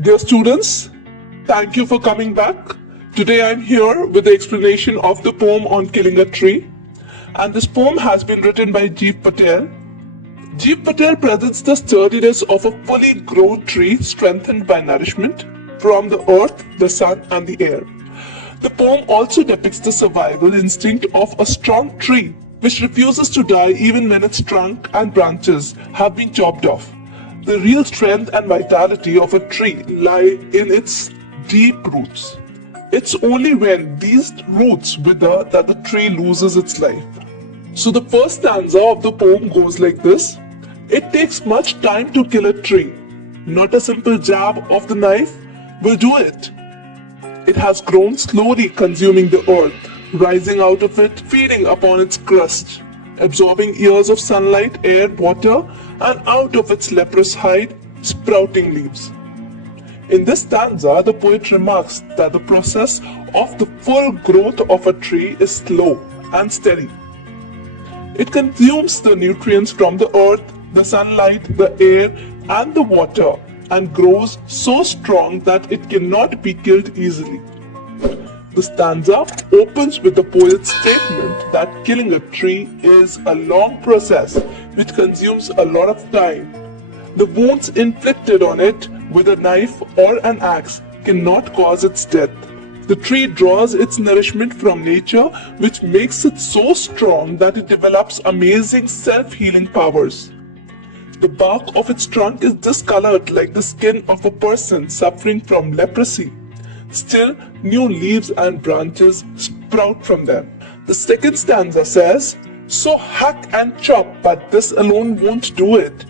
Dear students, thank you for coming back. Today I'm here with the explanation of the poem on killing a tree. And this poem has been written by Jeev Patel. Jeev Patel presents the sturdiness of a fully grown tree strengthened by nourishment from the earth, the sun, and the air. The poem also depicts the survival instinct of a strong tree which refuses to die even when its trunk and branches have been chopped off. The real strength and vitality of a tree lie in its deep roots. It's only when these roots wither that the tree loses its life. So the first stanza of the poem goes like this. It takes much time to kill a tree. Not a simple jab of the knife will do it. It has grown slowly, consuming the earth, rising out of it, feeding upon its crust, absorbing years of sunlight, air, water, and out of its leprous hide, sprouting leaves. In this stanza, the poet remarks that the process of the full growth of a tree is slow and steady. It consumes the nutrients from the earth, the sunlight, the air, and the water, and grows so strong that it cannot be killed easily. The stanza opens with the poet's statement that killing a tree is a long process which consumes a lot of time. The wounds inflicted on it with a knife or an axe cannot cause its death. The tree draws its nourishment from nature, which makes it so strong that it develops amazing self-healing powers. The bark of its trunk is discolored like the skin of a person suffering from leprosy. Still, new leaves and branches sprout from them. The second stanza says, so hack and chop, but this alone won't do it.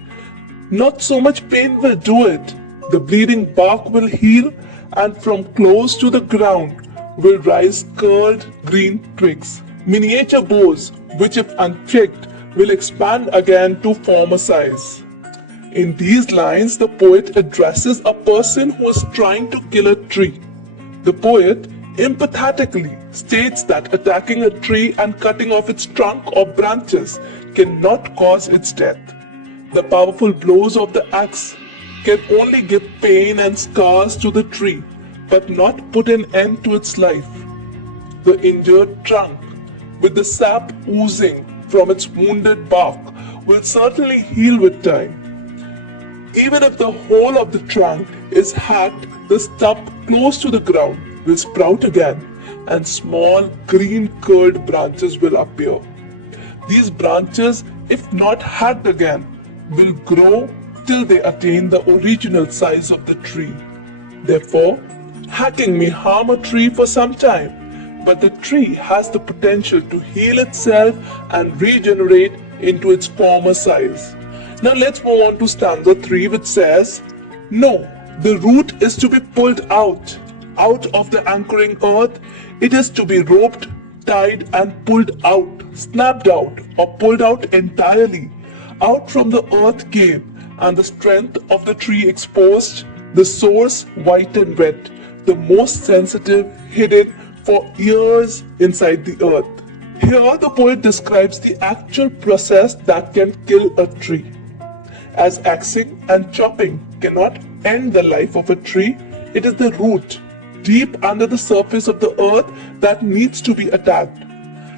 Not so much pain will do it. The bleeding bark will heal, and from close to the ground will rise curled green twigs. Miniature boughs, which if unchecked, will expand again to former size. In these lines, the poet addresses a person who is trying to kill a tree. The poet empathetically states that attacking a tree and cutting off its trunk or branches cannot cause its death. The powerful blows of the axe can only give pain and scars to the tree, but not put an end to its life. The injured trunk, with the sap oozing from its wounded bark, will certainly heal with time. Even if the whole of the trunk is hacked, the stump close to the ground will sprout again, and small green curled branches will appear. These branches, if not hacked again, will grow till they attain the original size of the tree. Therefore, hacking may harm a tree for some time, but the tree has the potential to heal itself and regenerate into its former size. Now let's move on to stanza 3, which says, no, the root is to be pulled out of the anchoring earth. It is to be roped, tied, and pulled out, snapped out, or pulled out entirely, out from the earth cave, and the strength of the tree exposed, the source white and wet, the most sensitive, hidden for years inside the earth. Here the poet describes the actual process that can kill a tree. As axing and chopping cannot end the life of a tree, it is the root, deep under the surface of the earth, that needs to be attacked.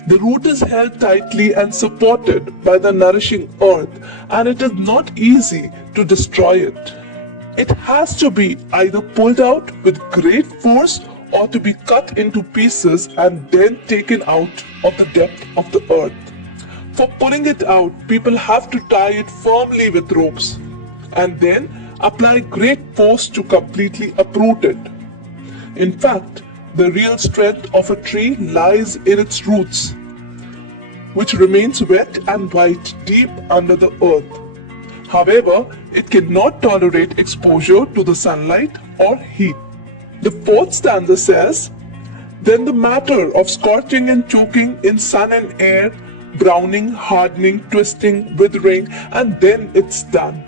The root is held tightly and supported by the nourishing earth, and it is not easy to destroy it. It has to be either pulled out with great force or to be cut into pieces and then taken out of the depth of the earth. For pulling it out, people have to tie it firmly with ropes and then apply great force to completely uproot it. In fact, the real strength of a tree lies in its roots, which remains wet and white deep under the earth. However, it cannot tolerate exposure to the sunlight or heat. The fourth stanza says, then the matter of scorching and choking in sun and air, browning, hardening, twisting, withering, and then it's done.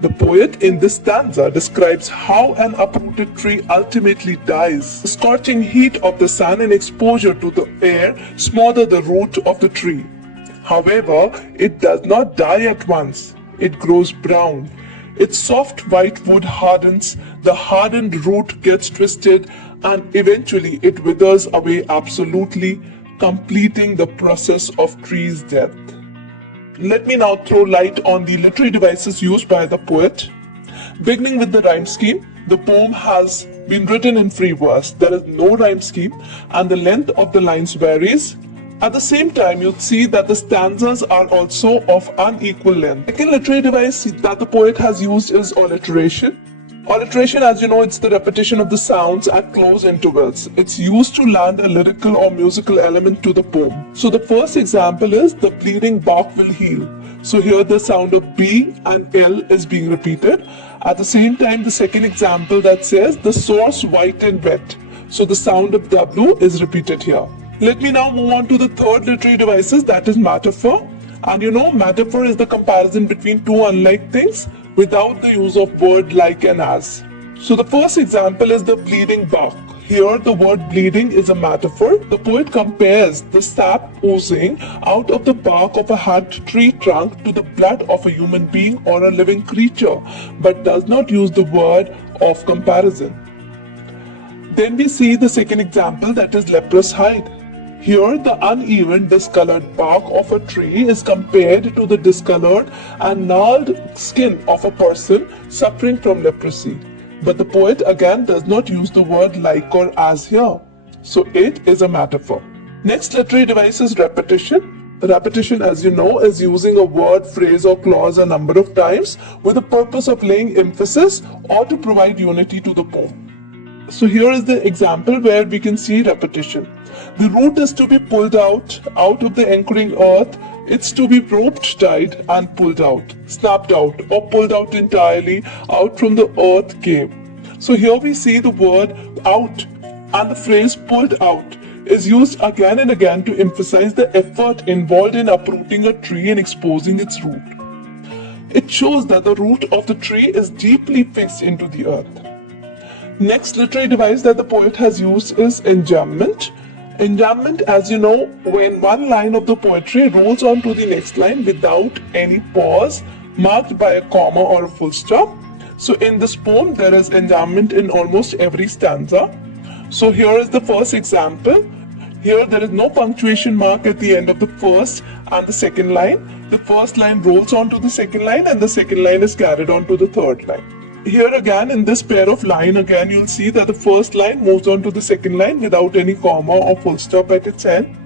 The poet in this stanza describes how an uprooted tree ultimately dies. The scorching heat of the sun and exposure to the air smother the root of the tree. However, it does not die at once. It grows brown. its soft white wood hardens, the hardened root gets twisted, and eventually it withers away absolutely, completing the process of tree's death. Let me now throw light on the literary devices used by the poet. Beginning with the rhyme scheme, the poem has been written in free verse. There is no rhyme scheme and the length of the lines varies. At the same time, you'll see that the stanzas are also of unequal length. The second literary device that the poet has used is alliteration. Alliteration, as you know, it's the repetition of the sounds at close intervals. It's used to land a lyrical or musical element to the poem. So the first example is the bleeding bark will heal. So here the sound of B and L is being repeated. At the same time, the second example that says the source white and wet. So the sound of W is repeated here. Let me now move on to the third literary devices, that is metaphor. And you know, metaphor is the comparison between two unlike things without the use of word like and as. So the first example is the bleeding bark. Here the word bleeding is a metaphor. The poet compares the sap oozing out of the bark of a hard tree trunk to the blood of a human being or a living creature, but does not use the word of comparison. Then we see the second example, that is leprous hide. Here, the uneven, discolored bark of a tree is compared to the discolored and gnarled skin of a person suffering from leprosy. But the poet again does not use the word like or as here. So it is a metaphor. Next literary device is repetition. Repetition, as you know, is using a word, phrase or clause a number of times with the purpose of laying emphasis or to provide unity to the poem. So here is the example where we can see repetition. The root is to be pulled out of the anchoring earth. It's to be roped tied and pulled out, snapped out or pulled out entirely out from the earth cave. So here we see the word out and the phrase pulled out is used again and again to emphasize the effort involved in uprooting a tree and exposing its root. It shows that the root of the tree is deeply fixed into the earth. Next literary device that the poet has used is enjambment. Enjambment, as you know, when one line of the poetry rolls on to the next line without any pause, marked by a comma or a full stop. So in this poem, there is enjambment in almost every stanza. So here is the first example. Here there is no punctuation mark at the end of the first and the second line. The first line rolls on to the second line and the second line is carried on to the third line. Here again, in this pair of line, again you'll see that the first line moves on to the second line without any comma or full stop at its end.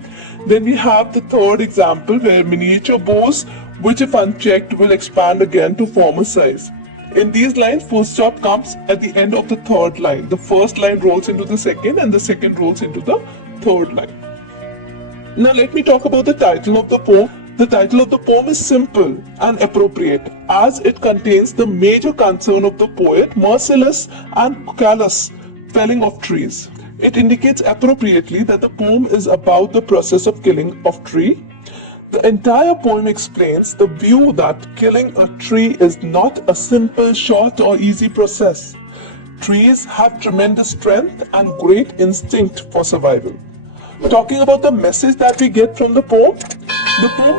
Then we have the third example where miniature bows, which if unchecked will expand again to form a size. In these lines, full stop comes at the end of the third line. The first line rolls into the second and the second rolls into the third line. Now let me talk about the title of the poem. The title of the poem is simple and appropriate as it contains the major concern of the poet, merciless and callous felling of trees. It indicates appropriately that the poem is about the process of killing of tree. The entire poem explains the view that killing a tree is not a simple, short or easy process. Trees have tremendous strength and great instinct for survival. Talking about the message that we get from the poem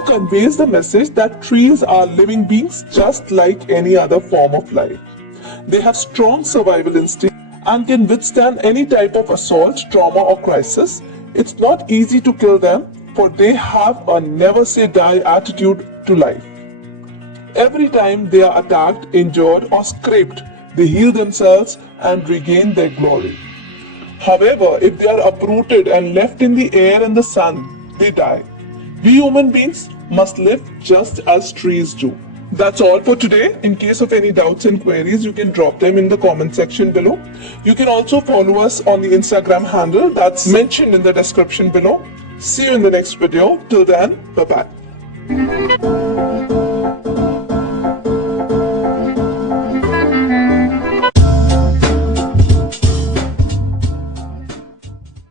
conveys the message that trees are living beings just like any other form of life. They have strong survival instinct and can withstand any type of assault, trauma or crisis. It's not easy to kill them, for they have a never say die attitude to life. Every time they are attacked, injured or scraped, they heal themselves and regain their glory. However, if they are uprooted and left in the air and the sun, they die. We human beings must live just as trees do. That's all for today. In case of any doubts and queries, you can drop them in the comment section below. You can also follow us on the Instagram handle that's mentioned in the description below. See you in the next video. Till then, bye-bye.